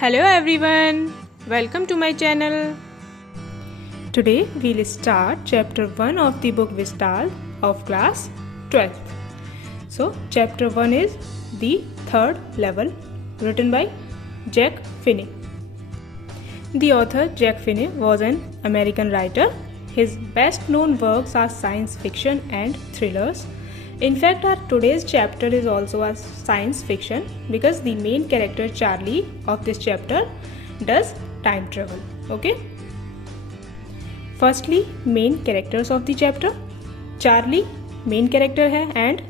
Hello everyone, welcome to my channel. Today we'll start chapter 1 of the book Vistal of class 12th. So chapter 1 is the third level, written by Jack Finney. The author Jack Finney was an American writer. His best known works are science fiction and thrillers. In fact, our today's chapter is also a science fiction because the main character Charlie of this chapter does time travel. Okay. Firstly, main characters of the chapter. Charlie main character है and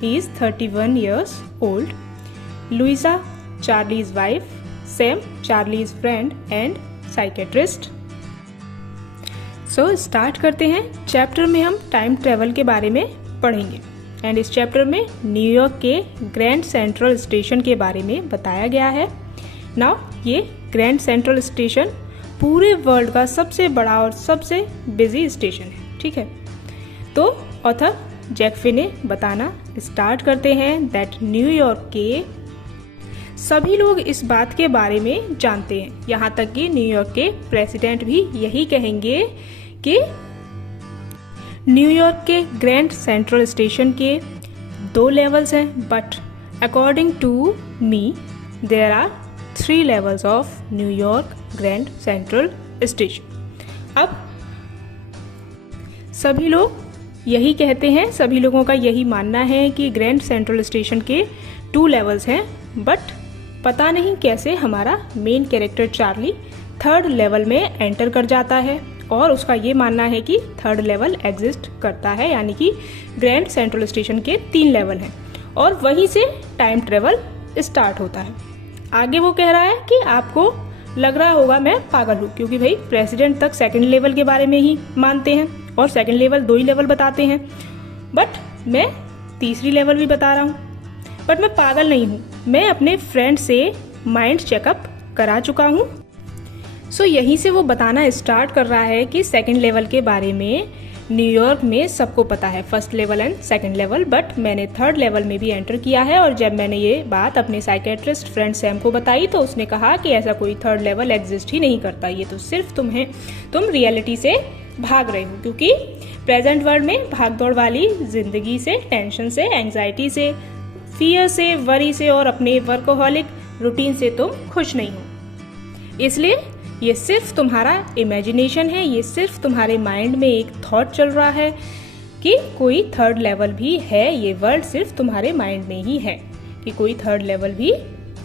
he is 31 years old. Louisa, Charlie's wife. Sam, Charlie's friend and psychiatrist. So start करते हैं. Chapter में हम time travel के बारे में पढ़ेंगे and इस चैप्टर में न्यूयॉर्क के ग्रैंड सेंट्रल स्टेशन के बारे में बताया गया है. नाउ ये ग्रैंड सेंट्रल स्टेशन पूरे वर्ल्ड का सबसे बड़ा और सबसे बिजी स्टेशन है. ठीक है, तो ऑथर जैक फिने बताना स्टार्ट करते हैं दैट न्यूयॉर्क के सभी लोग इस बात के बारे में जानते हैं, यहाँ तक कि न्यूयॉर्क के प्रेसिडेंट भी यही कहेंगे कि न्यूयॉर्क के ग्रैंड सेंट्रल स्टेशन के 2 लेवल्स हैं, but according to me there are 3 levels of New York grand central station. अब सभी लोग यही कहते हैं, सभी लोगों का यही मानना है कि ग्रैंड सेंट्रल स्टेशन के 2 लेवल्स हैं, बट पता नहीं कैसे हमारा main character Charlie 3rd level में एंटर कर जाता है और उसका ये मानना है कि 3rd लेवल एग्जिस्ट करता है, यानी कि ग्रैंड सेंट्रल स्टेशन के 3 लेवल हैं और वहीं से टाइम ट्रेवल स्टार्ट होता है. आगे वो कह रहा है कि आपको लग रहा होगा मैं पागल हूँ, क्योंकि भाई प्रेसिडेंट तक 2nd लेवल के बारे में ही मानते हैं और 2nd लेवल 2 ही लेवल बताते हैं, बट मैं 3री लेवल भी बता रहा हूँ. बट मैं पागल नहीं हूँ, मैं अपने फ्रेंड से माइंड चेकअप करा चुका हूँ. सो यहीं से वो बताना स्टार्ट कर रहा है कि 2nd लेवल के बारे में न्यूयॉर्क में सबको पता है, 1st level and 2nd level, but मैंने 3rd लेवल में भी एंटर किया है. और जब मैंने ये बात अपने साइकेट्रिस्ट फ्रेंड सैम को बताई तो उसने कहा कि ऐसा कोई 3rd लेवल एग्जिस्ट ही नहीं करता, ये तो सिर्फ तुम रियलिटी से भाग रहे हो, क्योंकि प्रेजेंट वर्ल्ड में भागदौड़ वाली जिंदगी से, टेंशन से, एंग्जाइटी से, फियर से, वरी से और अपने वर्कोहॉलिक रूटीन से तुम खुश नहीं हो. इसलिए ये सिर्फ तुम्हारा इमेजिनेशन है, ये सिर्फ तुम्हारे माइंड में एक थॉट चल रहा है कि कोई 3rd लेवल भी है. ये वर्ल्ड सिर्फ तुम्हारे माइंड में ही है कि कोई 3rd लेवल भी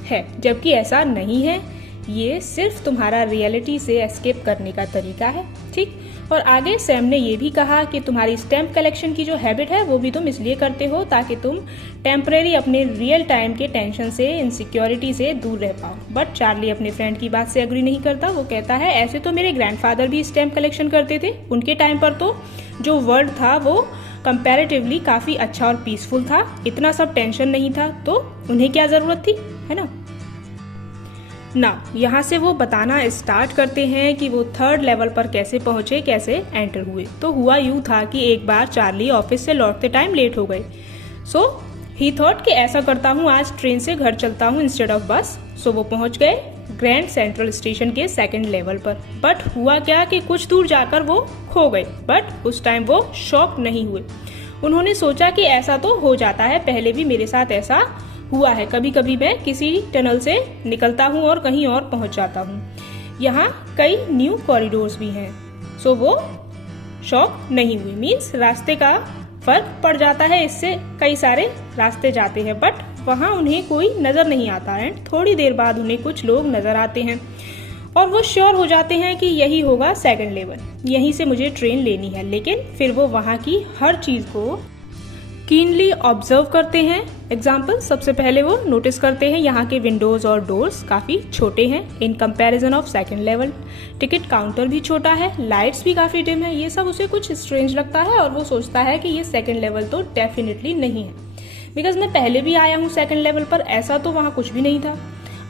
है, जबकि ऐसा नहीं है. ये सिर्फ तुम्हारा रियलिटी से एस्केप करने का तरीका है. ठीक. और आगे सैम ने ये भी कहा कि तुम्हारी स्टैम्प कलेक्शन की जो हैबिट है वो भी तुम इसलिए करते हो ताकि तुम टेम्परेरी अपने रियल टाइम के टेंशन से, इनसिक्योरिटी से दूर रह पाओ. बट चार्ली अपने फ्रेंड की बात से एग्री नहीं करता. वो कहता है ऐसे तो मेरे ग्रैंडफादर भी स्टैम्प कलेक्शन करते थे, उनके टाइम पर तो जो वर्ल्ड था वो कंपैरेटिवली काफी अच्छा और पीसफुल था, इतना सब टेंशन नहीं था, तो उन्हें क्या जरूरत थी, है ना. यहाँ से वो बताना स्टार्ट करते हैं कि वो 3rd लेवल पर कैसे पहुंचे, कैसे एंटर हुए. तो हुआ यूं था कि एक बार चार्ली ऑफिस से लौटते टाइम लेट हो गए. सो ही थॉट कि ऐसा करता हूँ, आज ट्रेन से घर चलता हूँ इंस्टेड ऑफ बस. सो वो पहुंच गए ग्रैंड सेंट्रल स्टेशन के 2nd लेवल पर. बट हुआ क्या कि कुछ दूर जाकर वो खो गए, बट उस टाइम वो शॉक नहीं हुए. उन्होंने सोचा कि ऐसा तो हो जाता है, पहले भी मेरे साथ ऐसा हुआ है, कभी कभी मैं किसी टनल से निकलता हूँ और कहीं और पहुंच जाता हूँ. यहाँ कई न्यू कॉरिडोर्स भी हैं. सो वो शॉक नहीं हुई. मीन्स रास्ते का फर्क पड़ जाता है, इससे कई सारे रास्ते जाते हैं, बट वहाँ उन्हें कोई नजर नहीं आता. एंड थोड़ी देर बाद उन्हें कुछ लोग नजर आते हैं और वो श्योर हो जाते हैं कि यही होगा 2nd लेवल, यहीं से मुझे ट्रेन लेनी है. लेकिन फिर वो वहाँ की हर चीज को कीनली ऑब्जर्व करते हैं. एग्जाम्पल, सबसे पहले वो नोटिस करते हैं यहाँ के विंडोज और डोर्स काफ़ी छोटे हैं in comparison of 2nd level. Ticket counter भी छोटा है, लाइट्स भी काफ़ी डिम है. ये सब उसे कुछ स्ट्रेंज लगता है और वो सोचता है कि ये 2nd लेवल तो डेफिनेटली नहीं है, बिकॉज मैं पहले भी आया हूँ 2nd लेवल पर, ऐसा तो वहाँ कुछ भी नहीं था.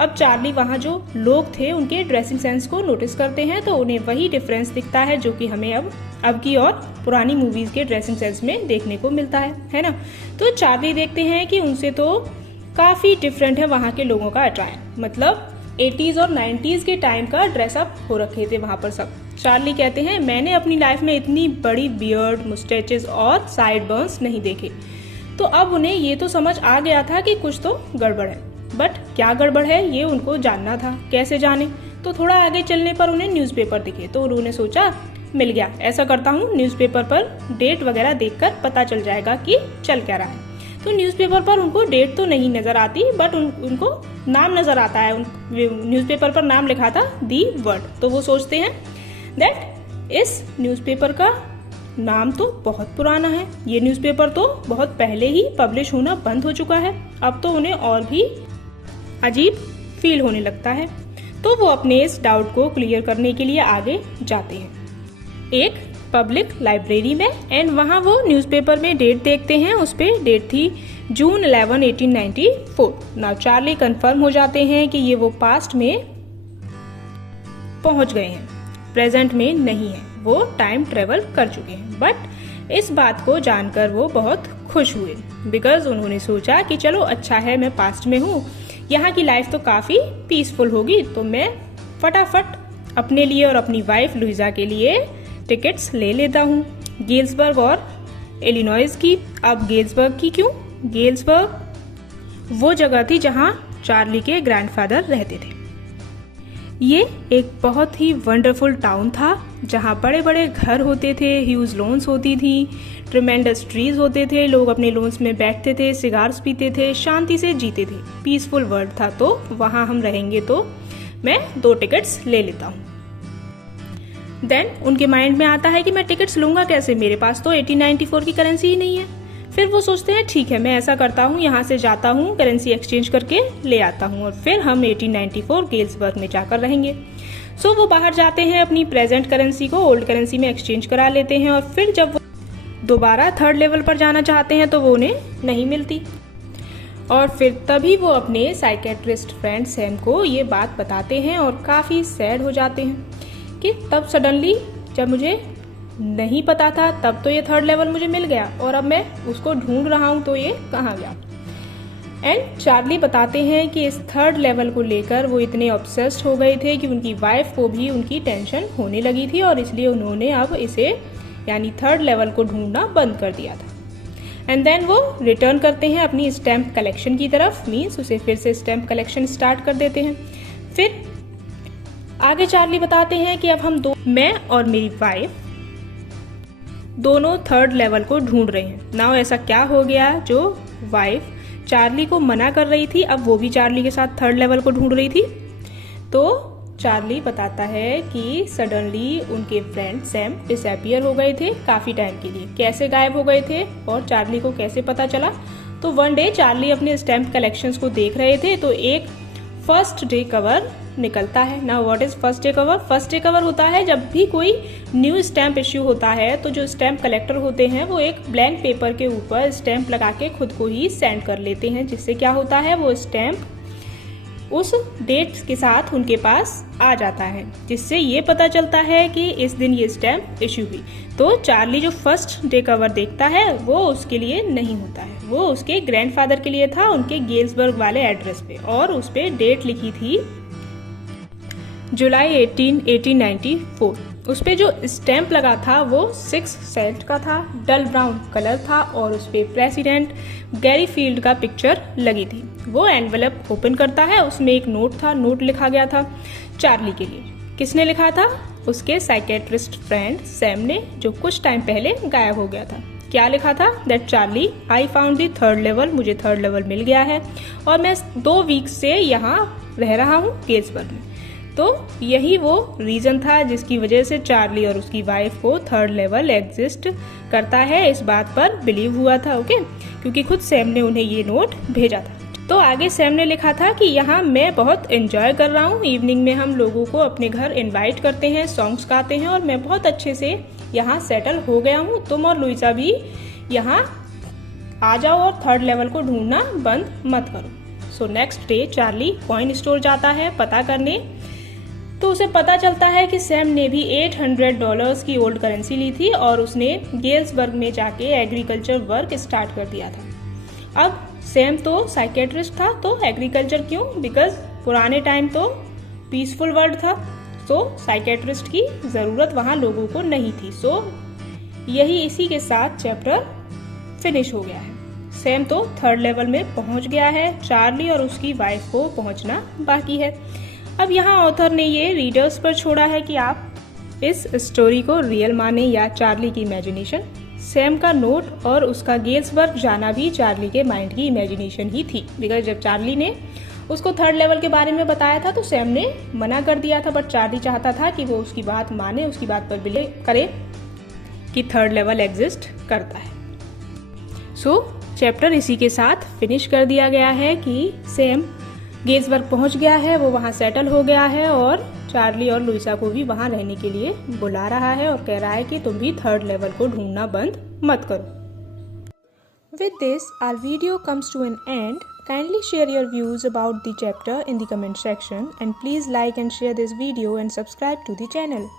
अब चार्ली वहाँ जो लोग थे उनके ड्रेसिंग सेंस को नोटिस करते हैं तो उन्हें वही डिफरेंस दिखता है जो कि हमें अब की और पुरानी मूवीज के ड्रेसिंग सेंस में देखने को मिलता है ना. तो चार्ली देखते हैं कि उनसे तो काफ़ी डिफरेंट है वहाँ के लोगों का अटायर. मतलब 80s और 90s के टाइम का ड्रेसअप हो रखे थे वहाँ पर सब। चार्ली कहते हैं मैंने अपनी लाइफ में इतनी बड़ी बियर्ड, मुस्टैचेस और साइड बर्न्स नहीं देखे। तो अब उन्हें ये तो समझ आ गया था कि कुछ तो गड़बड़ है, बट क्या गड़बड़ है ये उनको जानना था। कैसे जाने? तो थोड़ा आगे चलने पर उन्हें न्यूज़पेपर दिखे तो उन्होंने सोचा मिल गया, ऐसा करता हूँ न्यूज़पेपर पर डेट वगैरह देखकर पता चल जाएगा कि चल क्या रहा है। तो न्यूज़पेपर पर उनको डेट तो नहीं नज़र आती, बट उनको नाम नज़र आता है। न्यूज़पेपर पर नाम लिखा था दी वर्ल्ड। तो वो सोचते हैं दैट इस न्यूज़पेपर का नाम तो बहुत पुराना है, ये न्यूज़पेपर तो बहुत पहले ही पब्लिश होना बंद हो चुका है। अब तो उन्हें और भी अजीब फील होने लगता है। तो वो अपने इस डाउट को क्लियर करने के लिए आगे जाते हैं एक पब्लिक लाइब्रेरी में, एंड वहाँ वो न्यूज़पेपर में डेट देखते हैं। उस पर डेट थी जून 11, 1894। नाउ चार्ली कंफर्म हो जाते हैं कि ये वो पास्ट में पहुंच गए हैं, प्रेजेंट में नहीं है, वो टाइम ट्रेवल कर चुके हैं। बट इस बात को जानकर वो बहुत खुश हुए, बिकॉज उन्होंने सोचा कि चलो अच्छा है मैं पास्ट में हूँ, यहाँ की लाइफ तो काफ़ी पीसफुल होगी, तो मैं फटाफट अपने लिए और अपनी वाइफ लुइजा के लिए टिकट्स ले लेता हूँ गेल्सबर्ग और इलिनॉइस की। अब गेल्सबर्ग की क्यों? गेल्सबर्ग वो जगह थी जहाँ चार्ली के ग्रैंडफादर रहते थे। ये एक बहुत ही वंडरफुल टाउन था जहाँ बड़े बड़े घर होते थे, ह्यूज लॉन्स होती थी, ट्रिमेंडस ट्रीज होते थे, लोग अपने लॉन्स में बैठते थे, सिगार्स पीते थे, शांति से जीते थे, पीसफुल वर्ल्ड था। तो वहाँ हम रहेंगे, तो मैं 2 टिकट्स ले लेता हूँ। देन उनके माइंड में आता है कि मैं टिकट्स लूँगा कैसे, मेरे पास तो 1894 की करेंसी ही नहीं है। फिर वो सोचते हैं ठीक है मैं ऐसा करता हूँ, यहाँ से जाता हूँ, करेंसी एक्सचेंज करके ले आता हूँ और फिर हम 1894 गेल्सबर्ग में जाकर रहेंगे। सो वो बाहर जाते हैं, अपनी प्रेजेंट करेंसी को ओल्ड करेंसी में एक्सचेंज करा लेते हैं और फिर जब वो दोबारा 3rd लेवल पर जाना चाहते हैं तो वो उन्हें नहीं मिलती। और फिर तभी वो अपने साइकेट्रिस्ट फ्रेंड सैम को ये बात बताते हैं और काफ़ी सैड हो जाते हैं कि तब सडनली जब मुझे नहीं पता था तब तो ये 3rd लेवल मुझे मिल गया और अब मैं उसको ढूंढ रहा हूँ तो ये कहाँ गया। एंड चार्ली बताते हैं कि इस 3rd लेवल को लेकर वो इतने ऑब्सेस्ड हो गए थे कि उनकी वाइफ को भी उनकी टेंशन होने लगी थी और इसलिए उन्होंने अब इसे यानी 3rd लेवल को ढूंढना बंद कर दिया था। एंड देन वो रिटर्न करते हैं अपनी स्टैम्प कलेक्शन की तरफ, मीन्स उसे फिर से स्टैम्प कलेक्शन स्टार्ट कर देते हैं। फिर आगे चार्ली बताते हैं कि अब मैं और मेरी वाइफ दोनों 3rd लेवल को ढूंढ रहे हैं। नाउ ऐसा क्या हो गया जो वाइफ चार्ली को मना कर रही थी, अब वो भी चार्ली के साथ 3rd लेवल को ढूंढ रही थी। तो चार्ली बताता है कि सडनली उनके फ्रेंड सैम डिसअपियर हो गए थे काफ़ी टाइम के लिए। कैसे गायब हो गए थे और चार्ली को कैसे पता चला? तो वन डे चार्ली अपने स्टैम्प कलेक्शंस को देख रहे थे तो एक फर्स्ट डे कवर निकलता है। ना what is first day cover? First day cover होता है जब भी कोई न्यू स्टैम्प इश्यू होता है तो जो स्टैम्प कलेक्टर होते हैं वो एक ब्लैंक पेपर के ऊपर स्टैम्प लगा के खुद को ही सेंड कर लेते हैं, जिससे क्या होता है वो स्टैम्प उस डेट के साथ उनके पास आ जाता है, जिससे ये पता चलता है कि इस दिन ये स्टैम्प इश्यू हुई। तो चार्ली जो फर्स्ट डे कवर देखता है वो उसके लिए नहीं होता है, वो उसके ग्रैंडफादर के लिए था उनके गेल्सबर्ग वाले एड्रेस पे, और उस पे डेट लिखी थी जुलाई 18, 1894। उस पे जो स्टैम्प लगा था वो 6 सेंट का था, डल ब्राउन कलर था और उस पे प्रेसिडेंट गैरी फील्ड का पिक्चर लगी थी। वो एनवेलप ओपन करता है, उसमें एक नोट था, नोट लिखा गया था चार्ली के लिए। किसने लिखा था? उसके साइकेट्रिस्ट फ्रेंड सैम ने, जो कुछ टाइम पहले गायब हो गया था। क्या लिखा था? That Charlie I found the 3rd level, मुझे 3rd लेवल मिल गया है और मैं 2 वीक से यहाँ रह रहा हूँ गेल्सबर्ग में। तो यही वो रीज़न था जिसकी वजह से चार्ली और उसकी वाइफ को 3rd लेवल एग्जिस्ट करता है, इस बात पर बिलीव हुआ था। ओके, क्योंकि खुद सैम ने उन्हें ये नोट भेजा था। तो आगे सैम ने लिखा था कि यहाँ मैं बहुत एंजॉय कर रहा हूँ, इवनिंग में हम लोगों को अपने घर इनवाइट करते हैं, सॉन्ग्स गाते हैं और मैं बहुत अच्छे से यहाँ सेटल हो गया हूँ। तुम और लुइसा भी यहाँ आ जाओ और 3rd लेवल को ढूंढना बंद मत करो। So next day Charlie coin store जाता है पता करने, तो उसे पता चलता है कि सैम ने भी $800 की ओल्ड करेंसी ली थी और उसने गेल्सबर्ग में जाके एग्रीकल्चर वर्क स्टार्ट कर दिया था। अब सैम तो साइकेट्रिस्ट था, तो एग्रीकल्चर क्यों? बिकॉज पुराने टाइम तो पीसफुल वर्ल्ड था, सो साइकेट्रिस्ट की ज़रूरत वहाँ लोगों को नहीं थी। सो यही इसी के साथ चैप्टर फिनिश हो गया है। सैम तो 3rd लेवल में पहुंच गया है, चार्ली और उसकी वाइफ को पहुंचना बाकी है। अब यहाँ ऑथर ने ये रीडर्स पर छोड़ा है कि आप इस स्टोरी को रियल माने या चार्ली की इमेजिनेशन। सैम का नोट और उसका गेल्सबर्ग जाना भी चार्ली के माइंड की इमेजिनेशन ही थी, बिकॉज जब चार्ली ने उसको 3rd लेवल के बारे में बताया था तो सैम ने मना कर दिया था, बट चार्ली चाहता था कि वो उसकी बात माने, उसकी बात पर बिलीव करे कि 3rd लेवल एग्जिस्ट करता है। सो चैप्टर इसी के साथ फिनिश कर दिया गया है कि सैम गेल्सबर्ग पहुंच गया है, वो वहां सेटल हो गया है और चार्ली और लुइसा को भी वहां रहने के लिए बुला रहा है और कह रहा है कि तुम भी 3rd लेवल को ढूंढना बंद मत करो। With this, our video comes to an end. Kindly share your views about the chapter in the comment section and please like and share this video and subscribe to the channel.